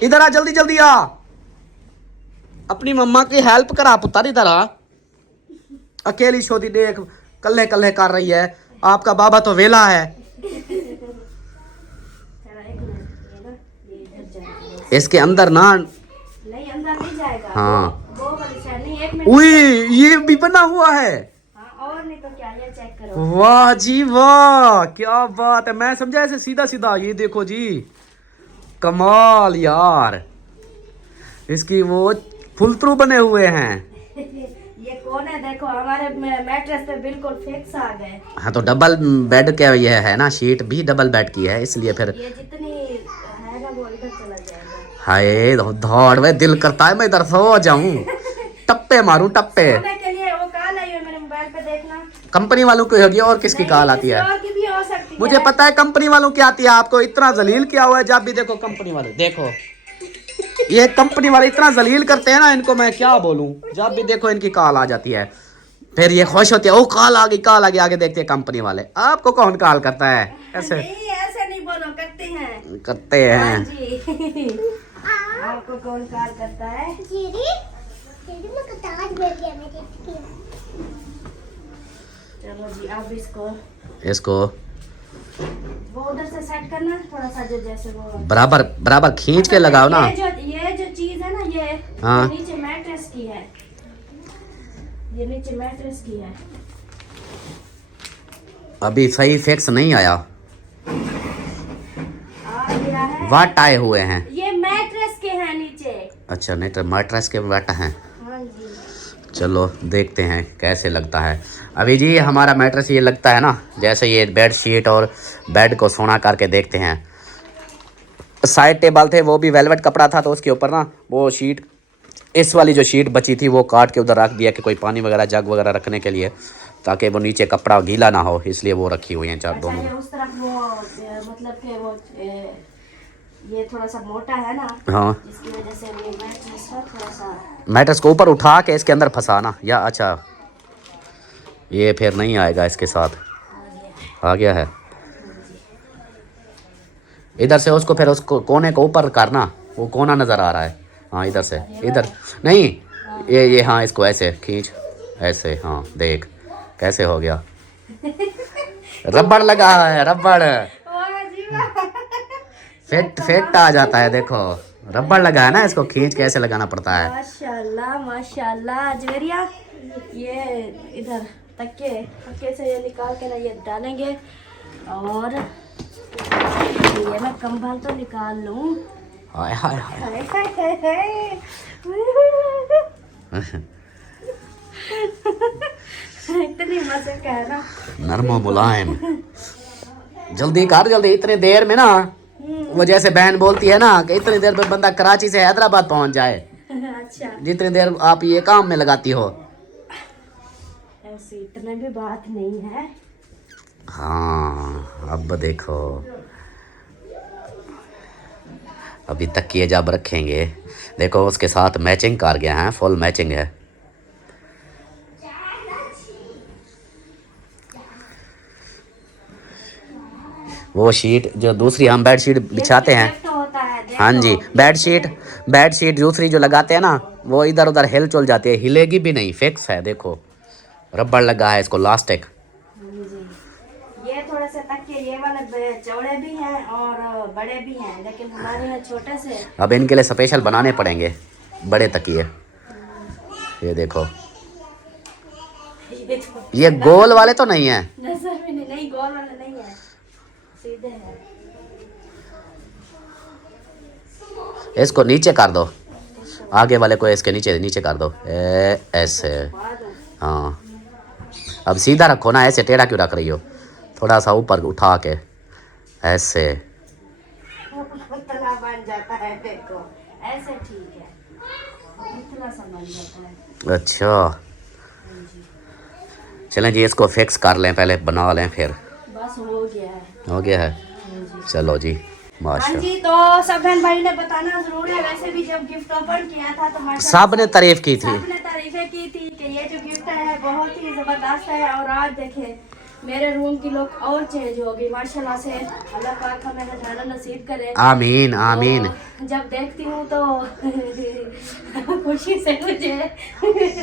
इधर आ, जल्दी जल्दी आ, अपनी मम्मा की हेल्प करा पुत्र, इधर आ। अकेली छोटी देख कल्ले कल्ले कर रही है, आपका बाबा तो वेला है। इसके अंदर ना नहीं अंदर नहीं जाएगा। हाँ वो वाली साइड नहीं, एक मिनट। उई ये भी बना हुआ है। हाँ और नहीं तो क्या, ये चेक करो। वाह जी वाह, क्या बात है। मैं समझा ऐसे सीधा सीधा, ये देखो जी कमाल यार। इसकी वो फुल थ्रू बने हुए हैं। ये कौन है देखो, हमारे मैट्रेस पे बिल्कुल फिक्स आ गए। हाँ तो डबल बेड क्या ये है ना, शीट भी डबल बेड की है, इसलिए फिर ये जितनी है ना वो इधर चला जाएगा। हाय दौड़ में दिल करता है मैं इधर सो जाऊं, टप्पे मारूं टप्पे। सोने के लिए वो कॉल आई है मेरे मोबाइल पे, देखना। कंपनी वालों की होगी, और किसकी कॉल आती है? किसी और की भी हो सकती मुझे है। पता है कंपनी वालों की आती है। आपको इतना जलील किया हुआ है, जब भी देखो कंपनी वाले, देखो ये कंपनी वाले इतना जलील करते हैं ना, इनको मैं क्या बोलूं। जब भी देखो इनकी कॉल आ जाती है, फिर ये खुश होती है, ओ कॉल आ गई कॉल आ गई। आगे देखते हैं कंपनी वाले, आपको कौन कॉल करता है? ऐसे नहीं ऐसे नहीं बोलो, करते हैं। करते हाँ हैं। जी। आपको कौन कॉल करता है? जीरी जीरी मैं कतार मिल गया मेरे की। चलो जी अब इसको इसको वो उधर से सेट करना थोड़ा सा, जो जैसे वो बराबर बराबर खींच के लगाओ ना। ये जो चीज है ना, ये हाँ। नीचे मैट्रेस की है, ये नीचे मैट्रेस की है। अभी सही फिक्स नहीं आया, आ गया है। वाट आए हुए हैं। ये मैट्रेस के हैं नीचे। अच्छा नहीं तो मैट्रेस के वाट हैं। हाँ जी। चलो देखते हैं कैसे लगता है। अभी जी हमारा मैट्रेस ये लगता है ना, जैसे ये बेड शीट और बेड को सोना करके देखते हैं। साइड टेबल थे वो भी वेलवेट कपड़ा था, तो उसके ऊपर ना वो शीट, इस वाली जो शीट बची थी वो काट के उधर रख दिया कि कोई पानी वगैरह जग वगैरह रखने के लिए, ताकि वो नीचे कपड़ा गीला ना हो, इसलिए वो रखी हुई हैं चार दोनों। ये उस तरफ वो मतलब कि वो ये थोड़ा सा मोटा है ना, हाँ, जिसकी वजह से वो मैट्रेस का थोड़ा सा मैट्रेस को ऊपर उठा के इसके अंदर फंसाना, या अच्छा ये फिर नहीं आएगा इसके साथ, आ गया है। इधर से उसको फिर उसको कोने को ऊपर करना, वो कोना नज़र आ रहा है, हाँ इधर से, इधर नहीं, ये हाँ इसको ऐसे खींच, ऐसे, हाँ देख कैसे हो गया। रबड़ लगा है, रबड़ फिट आ जाता है, देखो रबड़ लगा है ना, इसको खींच के ऐसे लगाना पड़ता है। माशाल्लाह माशाल्लाह जवेरिया। ये इधर तक्के से ये निकाल के ना ये डालेंगे, और ये मैं कंबल तो निकाल लूं। हाय हाय हाय। हाय हाय हाय हाय। इतनी मजे का है ना, नरमो मुलायम। जल्दी कर जल्दी, इतनी देर में ना, वो जैसे बहन बोलती है ना कि इतनी देर में बंदा कराची से हैदराबाद पहुंच जाए, अच्छा जितनी देर आप ये काम में लगाती हो। ऐसी इतने भी बात नहीं है। हाँ अब देखो, अभी तकिए जब रखेंगे, देखो उसके साथ मैचिंग कर गया है, फुल मैचिंग है। वो शीट जो दूसरी हम बेड शीट बिछाते हैं, गिफ्ट होता है, देखो। हाँ जी, बेड शीट दूसरी जो लगाते हैं ना, वो इधर उधर हिल चुल जाती है, हिलेगी भी नहीं, फिक्स है। देखो रबड़ लगा है इसको, लास्टिक। ये थोड़े से तकिए ये वाले चौड़े भी हैं और बड़े भी हैं, लेकिन हमारे यहाँ छोटे से। अब इनके लिए स्पेशल बनाने पड़ेंगे बड़े तकिए। ये देखो, ये गोल वाले तो नहीं है, नजर में नहीं, गोल वाले नहीं है, सीधे हैं। इसको नीचे कर दो, आगे वाले को इसके नीचे नीचे कर दो, ऐसे। हाँ अब सीधा रखो ना, ऐसे टेढ़ा क्यों रख रही हो, थोड़ा सा ऊपर उठा के ऐसे। पुतला बन जाता है, देखो ऐसे ठीक है, पुतला सा बन जाता है। अच्छा चलें जी, इसको फिक्स कर लें, पहले बना लें फिर। बस हो गया है, हो गया है, चलो जी हाँ माशा। जी। तो सब बहन भाई ने बताना जरूर है, वैसे भी जब गिफ्ट ओपन किया था तो माशाल्लाह सब ने तारीफ की थी, सबने तारीफें की थी कि ये जो गिफ्ट है बहुत ही जबरदस्त है। और आज देखे मेरे रूम की लुक और चेंज हो गई माशाल्लाह से। अल्लाह पाक हमें हजाना नसीब करे, आमीन आमीन। तो जब देखती हूँ तो खुशी से मुझे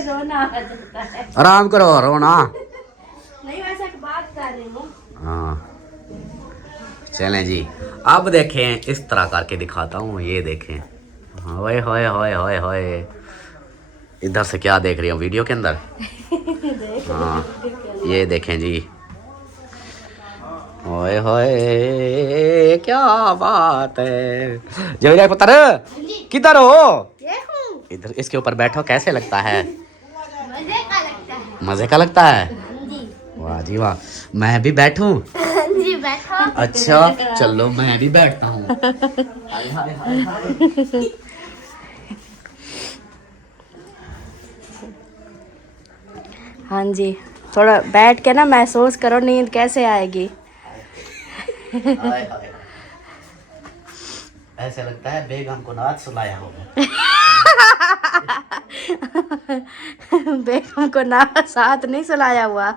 रोना आ जाता है। आराम करो, रोना नहीं, वैसे एक बात कर रही हूँ। हाँ चलें जी, अब देखें, इस तरह करके दिखाता हूँ, ये देखें। होए होए होए होए होए, इधर से क्या देख रही हूँ वीडियो के अंदर। हाँ ये देखें जी, होए होए क्या बात है। जवेरिया पुत्र किधर हो, इधर इसके ऊपर बैठो, कैसे लगता है? मजे का लगता है। मजे का लगता है, वाह जी वाह। मैं भी बैठूं? जी बैठो। अच्छा चलो मैं भी बैठता हूँ। हाय हाय हाय हाय। हाँ जी, थोड़ा बैठ के ना महसूस करो नींद कैसे आएगी। हाय हाय। ऐसे लगता है बेगम को नाच सुलाया होगा। बेगम को ना साथ नहीं सुलाया हुआ।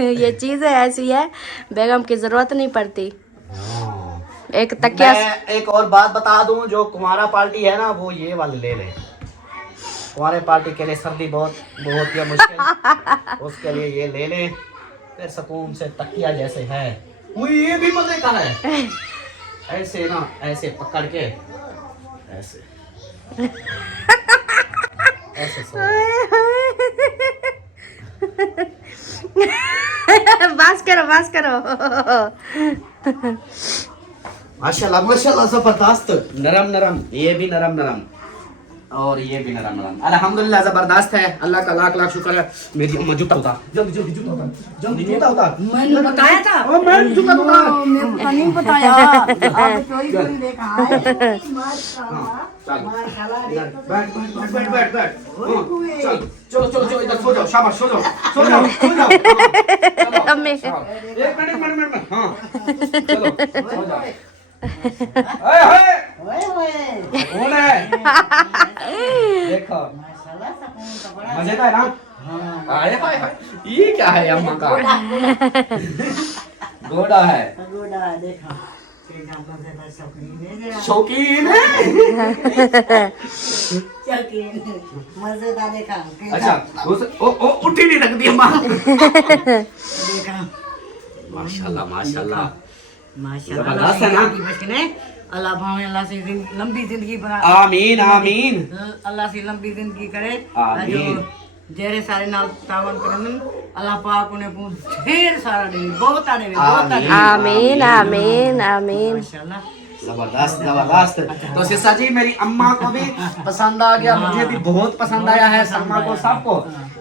ये चीजें ऐसी है, बेगम की जरूरत नहीं पड़ती। एक तकिया। मैं एक और बात बता दूं, जो कुमारा पार्टी है ना, वो ये वाले ले ले। कुमारे पार्टी के लिए सर्दी बहुत ही मुश्किल, उसके लिए ये ले ले, फिर सुकून से तकिया जैसे है। वो ये भी मजे का है, ऐसे ना, ऐसे पकड़ के ऐसे ऐसे बस करो बस करो। माशाल्लाह माशाल्लाह, जबरदस्त, नरम नरम, ये भी नरम नरम। और ये भी नरम नरम अल्हम्दुलिल्लाह जबरदस्त है। अल्लाह का लाख लाख शुक्र है। मेरी अम्मा जूता उतार, जल्दी जल्दी जूता उतार, जल्दी जूता उतार। मैंने बताया था। ओ मैं जूता उतार। मेरे को नहीं बताया। आपने चोरी चोरी देखा है। बैठ बैठ बैठ। चलो चलो चलो इधर सो जाओ, शाबाश सो जाओ सो जाओ सो जाओ। एक मिनट हाँ चलो सो जाओ। कौन है? देखो मजेदार है ना? आए हाय हाय, ये क्या है अम्मा का? घोड़ा है। घोड़ा है, देखा। शौकीन है। मजेदार देखा। अच्छा ओ उठी नहीं रख दी अम्मा। देखा। माशाल्लाह माशाल्लाह माशाल्लाह जबरदस्त है ना? अल्लाह भावे अल्लाह से लंबी जिंदगी बना। आमीन आमीन। अल्लाह से लंबी जिंदगी करे। आमीन। जो जेरे सारे नाल तावन करन अल्लाह पाक उन्हें ढेर सारा दे, बहुत आने बहुत आने। आमीन आमीन आमीन। माशाल्लाह जबरदस्त जबरदस्त। तो सिस्सा जी मेरी अम्मा को भी पसंद आ गया, मुझे भी बहुत पसंद आया है, सलमा को सबको।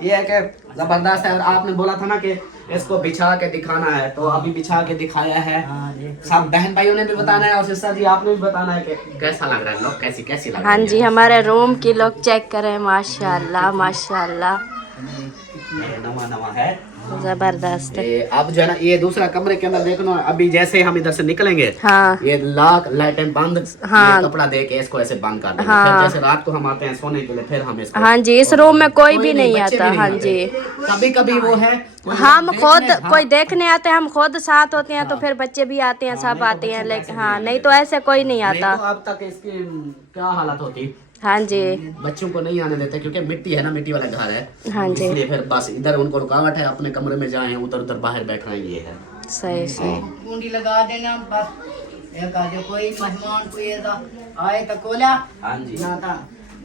ये है कि जबरदस्त है। और आपने बोला था ना कि इसको बिछा के दिखाना है, तो अभी बिछा के दिखाया है। सब बहन भाइयों ने भी बताना है और सिस्सा जी आपने भी बताना है कि कैसा लग रहा है, लोग कैसी कैसी लग रही हाँ है। जी, हमारे रूम की लोग चेक करें। माशाल्लाह माशाल्लाह ये नवा नवा है। जबरदस्त है। ये अब जो है ना ये दूसरा कमरे के अंदर देखना, अभी जैसे हम इधर से निकलेंगे हाँ ये लाख लाइटें बंद, हाँ। ये कपड़ा दे के इसको ऐसे बंद कर देंगे। हाँ। फिर जैसे रात को हम आते हैं सोने के लिए, फिर हम इसको हाँ जी, इस रूम में कोई भी नहीं बच्चे आता। भी हाँ नहीं जी, आते। कभी कभी वो है हम खुद हाँ। कोई देखने आते हैं, हम खुद साथ होते हैं, तो फिर बच्चे भी आते हैं, सब आते हैं। लेकिन हाँ नहीं तो ऐसे कोई नहीं नहीं आता। तो अब तक इसकी क्या हालत होती, हाँ जी बच्चों को नहीं आने देते क्योंकि मिट्टी है ना, मिट्टी वाला घर है। हाँ जी, इसलिए फिर बस इधर उनको रुकावट है, अपने कमरे में जाए, उधर उधर बाहर बैठना ये है। सही सही। कुंडी लगा देना बस। एक आगे कोई मेहमान कोई ऐसा आए तो खोला हाँ जी। ना था।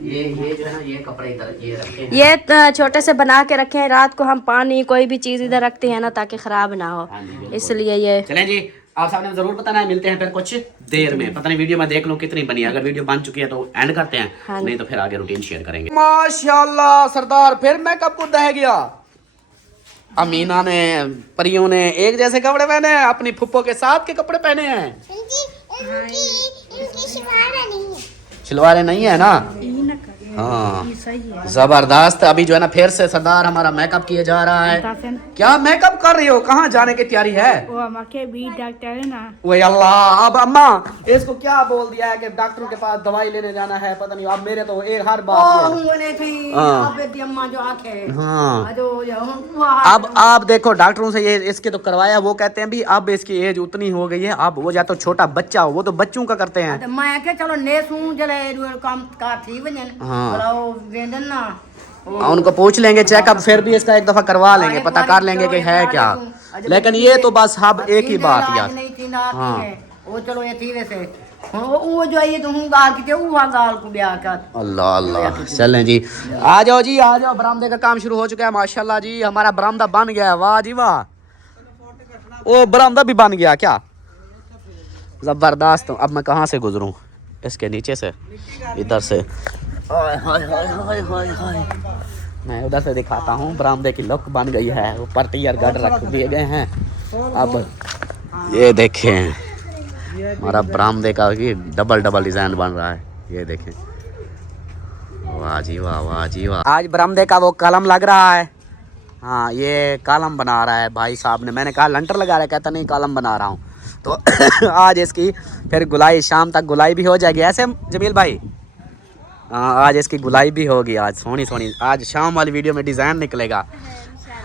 ये जो है ना ये कपड़े इधर ये रखे हैं। ये छोटे से बना के रखे हैं, रात को हम पानी कोई भी चीज इधर रखते हैं ना ताकि खराब ना हो, हाँ जी, बिल्कुल। इसलिए ये। चलें जी, आप सबने जरूर बताना है। मिलते हैं फिर कुछ देर में। पता नहीं वीडियो में देख लो कितनी बनी है। अगर वीडियो बन चुकी है तो एंड करते हैं, हाँ। नहीं तो फिर आगे रूटीन शेयर करेंगे। माशाल्लाह सरदार, फिर मेकअप को दह गया। अमीना ने परियों ने एक जैसे कपड़े पहने हैं, अपनी फुप्पो के साथ के कपड़े पहने हैं। इनकी शिवारा नहीं है। शलवारें नहीं है ना? हाँ जबरदस्त। अभी जो है ना फिर से सरदार हमारा मेकअप किए जा रहा है। क्या मेकअप कर रही हो? कहाँ जाने की तैयारी है? वो हमारे भी डॉक्टर है ना। वही अल्लाह, अब अम्मा इसको क्या बोल दिया है कि डॉक्टर के पास दवाई लेने जाना है? पता नहीं, अब मेरे तो एक हर बात उन्होंने थी हाँ। आप बेटी अम्मा जो आंखें हाँ। जो अब आप देखो डॉक्टरों से ये इसके तो करवाया, वो कहते हैं भी अब इसकी एज उतनी हो गई है, अब वो या तो छोटा बच्चा हो, वो तो बच्चों का करते हैं। मैं क्या चलो नेसूं जले काम का थी वजन हाँ। बोला वेंदन ना उनको पूछ लेंगे चेकअप, फिर भी इसका एक दफा करवा लेंगे, पता कर लेंगे कि है क्या। लेकिन ये तो बस अब एक ही बात यार। नहीं थी ना हाँ। वो चलो ये थी वैसे वो जो ये तो हूँ गाल की वो गाल को ब्याह कर। अल्लाह अल्लाह। चलें जी, आ जाओ जी आ जाओ। बरामदे का काम शुरू हो चुका है माशाल्लाह जी। हमारा बरामदा बन गया है, वाह जी वाह। ओ बरामदा भी बन गया क्या? जबरदस्त। अब मैं कहाँ से गुजरूं? इसके नीचे से, इधर से। मैं उधर से दिखाता हूँ। बरामदे की लुक बन गई है, ऊपर टीयर गड रख दिए गए हैं। अब ये देखें हमारा बरामदे का भी डबल डबल डिजाइन बन रहा है, ये देखें। वाह जी वाह, वाह जी वाह। आज बरामदे का वो कलम लग रहा है। हाँ ये कलम बना रहा है भाई साहब ने। मैंने कहा लंटर लगा रहा है, कहता नहीं कलम बना रहा हूँ। तो आज इसकी फिर गुलाई, शाम तक गुलाई भी हो जाएगी ऐसे जमील भाई। हाँ आज इसकी गुलाई भी होगी, आज सोनी सोनी। आज शाम वाली वीडियो में डिज़ाइन निकलेगा।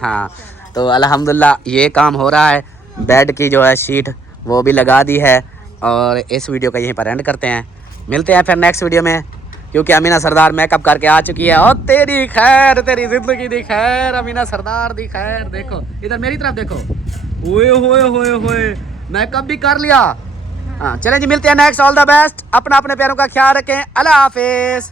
हाँ तो अल्हम्दुलिल्लाह ये काम हो रहा है। बेड की जो है शीट वो भी लगा दी है। और इस वीडियो का यहीं पर एंड करते हैं। मिलते हैं फिर नेक्स्ट वीडियो में, क्योंकि अमीना सरदार मेकअप करके आ चुकी है। और तेरी खैर, तेरी जिंदगी दी खैर, अमीना सरदार दी खैर। देखो इधर मेरी तरफ देखो। ओए होए होए होए, मेकअप भी कर लिया। हाँ चलें जी, मिलते हैं नेक्स्ट। All the best. अपना अपने प्यारों का ख्याल रखें। अल्लाह हाफिज।